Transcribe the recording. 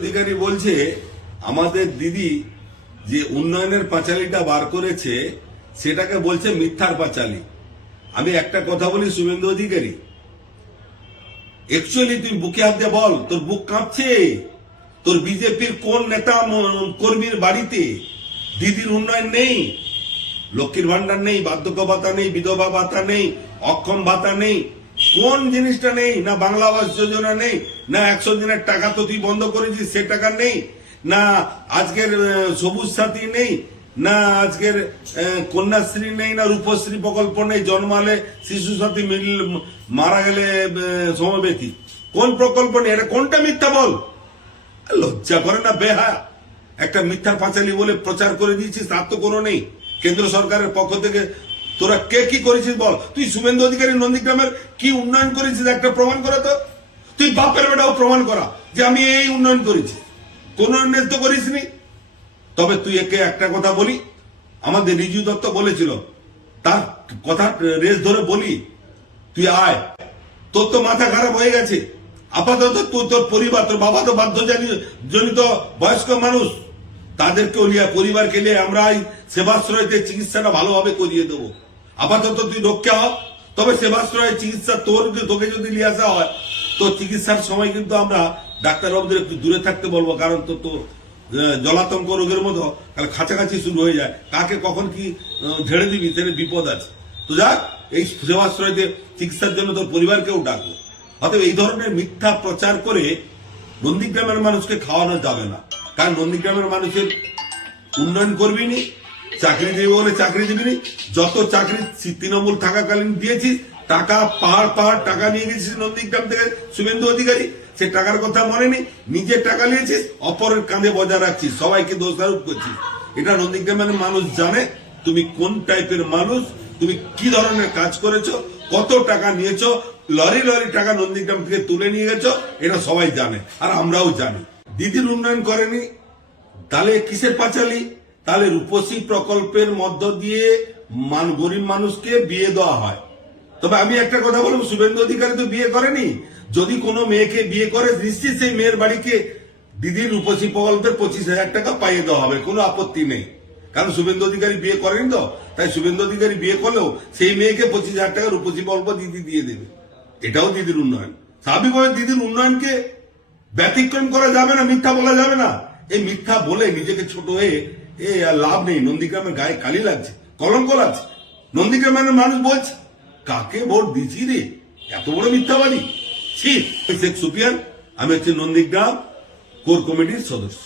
অধিকারী বলছে, আমাদের দিদি যে উন্নয়নের পাঁচালিটা বার করেছে, সেটাকে বলছে মিথ্যার পাঁচালি। আমি একটা কথা বলি, শুভেন্দু অধিকারী। একচুয়ালি তুই বুকে হাত দিয়ে বল, তোর বুক কাঁপছে। তোর বিজেপির কোন নেতা কর্মীর বাড়িতে দিদির উন্নয়ন নেই? লক্ষ্মীর ভান্ডার নেই, বার্ধক্য ভাতা নেই, বিধবা ভাতা নেই, অক্ষম ভাতা নেই। কোন জিনিসটা নেই? না বাংলা আবাস যোজনা নেই, না একশো দিনের টাকা তো তুই বন্ধ করেছিস, সে টাকা নেই, না আজকের সবুজ সাথী নেই, না আজকের কন্যাশ্রী নেই, না রূপশ্রী প্রকল্প নেই, জন্মালে শিশু সাথী মিল, মারা গেলে সমবেতি। কোন প্রকল্প নেই? এটা কোনটা মিথ্যা বল? লজ্জা করে না বেহা। একটা মিথ্যার পাঁচালি বলে প্রচার করে দিয়েছিস, তার তো কোনো নেই। কেন্দ্র সরকারের পক্ষ থেকে তোরা কে কি করেছিস বল? তুই শুভেন্দু অধিকারী নন্দীগ্রামের কি উন্নয়ন করেছিস একটা প্রমাণ করা তো। তুই বাপের বেটাও প্রমাণ করা যে আমি এই উন্নয়ন করেছি। কোন উন্নয়ন তো করিসনি। তবে তুই একে একটা কথা বলি। আমাদের রিজু দত্ত বলেছিল, তার কথা রেস ধরে বলি, তুই আয়। তোর তো মাথা খারাপ হয়ে গেছে। আপাতত তুই তোর পরিবার, তোর বাবা তো বাধ্য জানি- জনিত বয়স্ক মানুষ। তাদেরকে পরিবারকে নিয়ে আমরা এই সেবাশ্রয়তে চিকিৎসাটা ভালোভাবে করিয়ে দেবো। আপাতত তুই রক্ষা হ। তবে সেবাশ্রয়ের চিকিৎসা তোর তোকে যদি নিয়ে আসা হয় তো চিকিৎসার সময় কিন্তু আমরা ডাক্তারবাবুদের একটু দূরে থাকতে বলব কারণ তো তো আহ, জলাতঙ্ক রোগের মতো তাহলে কাছাকাছি শুরু হয়ে যায়। কাকে কখন কি ঝেড়ে দিবি সেটা বিপদ আছে। তো যাক এই সেবাশ্রয়তে চিকিৎসার জন্য তোর পরিবারকেও ডাকবো। অতএব এই ধরনের মিথ্যা প্রচার করে নন্দীগ্রামের মানুষকে খাওয়ানো যাবে না। কারণ নন্দীগ্রামের মানুষের উন্নয়ন করবি নি চাকরি দেবে বলে চাকরি দিবি যত চাকরি তৃণমূল থাকাকালীন দিয়েছিস টাকা পাহাড় পাহাড় টাকা নিয়ে গেছিস নন্দীগ্রাম থেকে শুভেন্দু অধিকারী, সে টাকার কথা মনে নেই নিজের টাকা নিয়েছিস, অপরের কাঁধে বজায় রাখছিস, সবাইকে দোষারোপ করছিস। এটা নন্দীগ্রামের মানুষ জানে, তুমি কোন টাইপের মানুষ, তুমি কি ধরনের কাজ করেছ, কত টাকা নিয়েছো, লরি লরি টাকা নন্দীগ্রাম থেকে তুলে নিয়ে গেছো, এটা সবাই জানে, আর আমরাও জানি। দিদির উন্নয়ন করেনি তাহলে কিসের পাঁচালি? তাহলে রূপসী প্রকল্পের মধ্য দিয়ে মান, গরিব মানুষকে বিয়ে দেওয়া হয়। তবে আমি একটা কথা বলব, শুভেন্দু অধিকারী তো বিয়ে করেনি। যদি কোনো মেয়েকে বিয়ে করে, নিশ্চিত সেই মেয়ের বাড়িকে দিদির রূপসী প্রকল্পের পঁচিশ হাজার টাকা পাইয়ে দেওয়া হবে, কোনো আপত্তি নেই। কারণ শুভেন্দু অধিকারী বিয়ে করেনি তো, তাই শুভেন্দু অধিকারী বিয়ে করলেও সেই মেয়েকে পঁচিশ হাজার টাকা রূপসী প্রকল্প দিদি দিয়ে দেবে। এটাও দিদির উন্নয়ন। স্বাভাবিকভাবে দিদির উন্নয়নকে ব্যতিক্রম করা যাবে না, মিথ্যা বলা যাবে না। এই মিথ্যা বলে নিজেকে ছোট হয়ে এ, আর লাভ নেই। নন্দীগ্রামের গায়ে কালি লাগছে, কলঙ্ক লাগছে। নন্দীগ্রামের মানুষ বলছে, কাকে ভোট দিছি রে? এত বড় মিথ্যাবাদী? ছি, শেখ সুপিয়ান আমি হচ্ছে নন্দীগ্রাম কোর কমিটির সদস্য।